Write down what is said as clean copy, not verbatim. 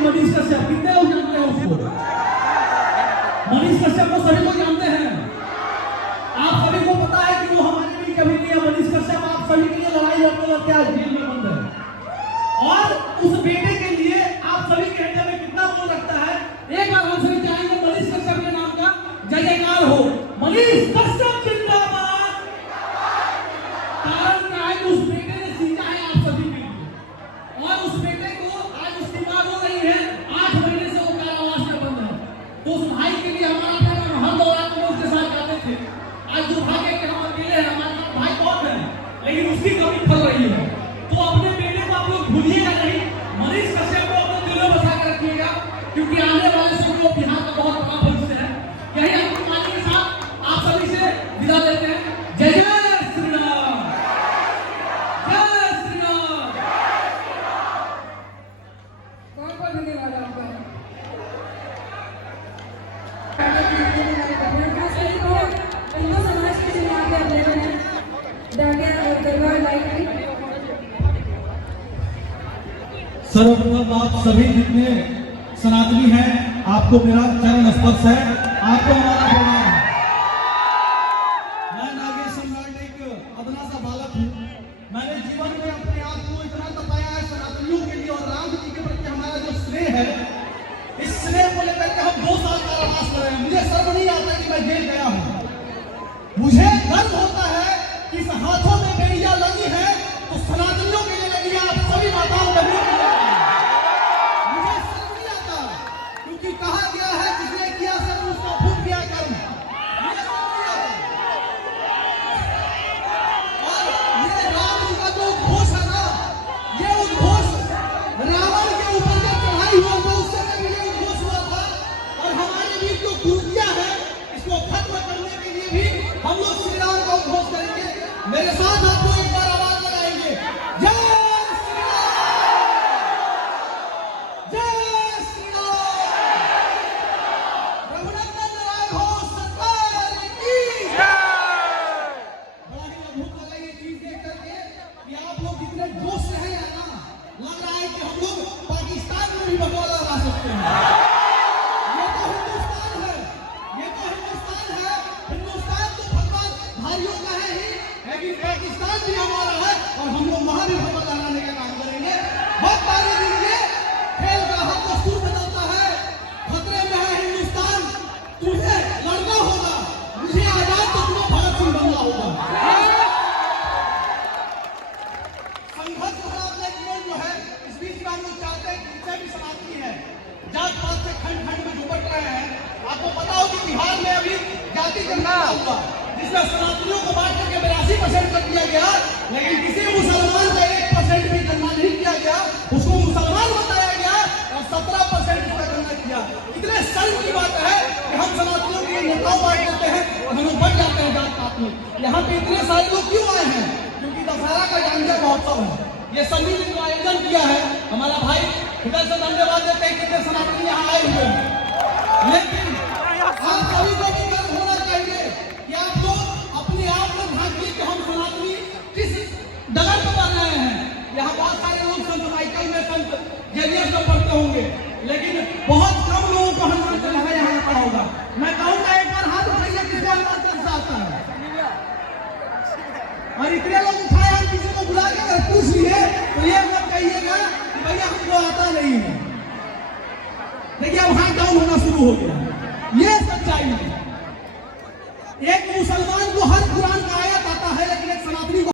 मनीष कश्यप, कितने लोग जानते हैं उसको? मनीष कश्यप को सभी लोग जानते हैं। आप सभी को पता है कि वो हमारे लिए कभी नहीं है। मनीष कश्यप आप सभी के लिए लड़ाई लड़ते लड़ते आज जेल में बंद है, और उस बेटे के लिए आप सभी के हृदय में कितना मोह रखता है। एक बार हम सभी चाहेंगे मनीष कश्यप के नाम का जय जयकार हो। मनीष कश्यप जिंदाबाद। कारण क्या है कि उस बेटे ने सीखा है आप सभी के लिए, और उस बेटे को आज उसकी मां रो रही है, 8 महीने से वो कारावास में बंद है। तो उस भाई के लिए हमारा प्यार हम दौरान में उसके साथ जाते थे। आज दुर्भाग्य के हम अकेले हैं, हमारे भाई बहुत है, लेकिन उसकी कमी फल रही है। तो अपने बेटे को आप लोग भूलिएगा नहीं, मनीष कश्यप को अपने दिलों में बसा कर रखिएगा, क्योंकि आने वाले समय में बिहार का बहुत बड़ा भविष्य है। यही आपकी मांग के साथ आप सभी से विदा लेते हैं। जय जय श्री राम, जय श्री राम। कौन कौन धन्यवाद आपका। हिंदू समाज के जो यहाँ पे अवेलेबल है डाकिया और दरबार लाइट। सर्वप्रथम आप सभी जितने सनातनी हैं, आपको मेरा चरण स्पर्श है, आपको हमारा प्रणाम है। मैं नागेश सम्राट एक अदना सा बालक हूँ। मैंने जीवन में अपने आप को इतना तपाया है सनातनियों के लिए, और राम जी के प्रति हमारा जो स्नेह है, इस स्नेह को लेकर के हम 2 साल कारावास में रहे हैं। मुझे शर्म नहीं आता कि मैं जेल गया हूँ। मुझे गर्व होता है कि इस हाथों में बेड़िया लगी है तो सनातनियों के लिए लगी है, आप सभी माताओं बहनों के लिए लगी है। मुझे शर्म नहीं आता, क्योंकि कहा गया है जिसने किया कर्म उसका फूट गया कर्म। मुझे शर्म नहीं आता। और ये राम जी का जो उद्घोष है ना, ये उद्घोष रावण के ऊपर जब चढ़ाई हुआ था उससे पहले ये उद्घोष हुआ था। और हमारे बीच जो कुरीतियां है, इसको खत्म करने के लिए भी हम लोग श्री राम का उद्घोष करेंगे। मेरे साथ आपको एक बार आवाज लगाएंगे, जय श्री राम, जय श्री राम। रघुनंदन राघव सरकार की जय। बड़ा ही अद्भुत लगा ये चीज देख करके कि आप लोग जितने जोश से हैं ना, लग रहा है कि हम लोग पाकिस्तान में भी बकवाला उड़ा सकते हैं। ये तो हिंदुस्तान है, ये तो हिंदुस्तान है। हिंदुस्तान तो भगवान भाइयों का है ही, लेकिन पाकिस्तान भी हमारा है, और हम लोग वहां भी भगवान लहराने का काम करेंगे। बहुत तारीफ दीजिए। खेल का हर दस्तूर बदलता है। खतरे में है हिंदुस्तान, तुम्हें लड़ना होगा। मुझे आजाद तो तुम्हें भगत सिंह बनना होगा। संघर्ष भरा प्लेटफॉर्म जो है, इस बीच में हम लोग चाहते हैं कि जितने भी सनातनी है, जात पात से खंड खंड में झुपट रहे हैं। आपको पता हो कि बिहार में अभी जाति जनगणना हुआ, जिसमें सनातनियों को बांट करके 82% कर दिया गया, लेकिन किसी मुसलमान का 1% भी गणना नहीं किया गया। उसको मुसलमान बताया गया और 17% उसका गणना किया। इतने शर्म की बात है कि हम सनातनियों के नेताओं बांट देते हैं और हम लोग बढ़ जाते हैं जात पात में। यहाँ पे इतने सारे लोग क्यों आए हैं? क्योंकि दशहरा का गांजा महोत्सव है। ये सभी ने जो आयोजन किया है, हमारा भाई हृदय से धन्यवाद देते हैं कि इतने सनातनी यहाँ आए हुए हैं। लेकिन आप सभी को भी गर्व होना चाहिए कि आप लोग अपने आप में भागिए कि हम सनातनी किस डगर पर बन रहे हैं। यहाँ बहुत सारे लोग संत माइकल में, संत जेवियर में पढ़ते होंगे, लेकिन बहुत कम लोगों को हनुमान चालीसा यहाँ आता होगा। मैं कहूँगा एक बार हाथ उठाइए किसको हनुमान चालीसा आता है। और इतने लोग उठाए, हम किसी को बुला के अगर पूछ लिए तो ये मत कहिएगा कि भैया हमको आता नहीं है। देखिए अब हाथ डाउन होना शुरू हो गया। ये सच्चाई है। एक मुसलमान को हर कुरान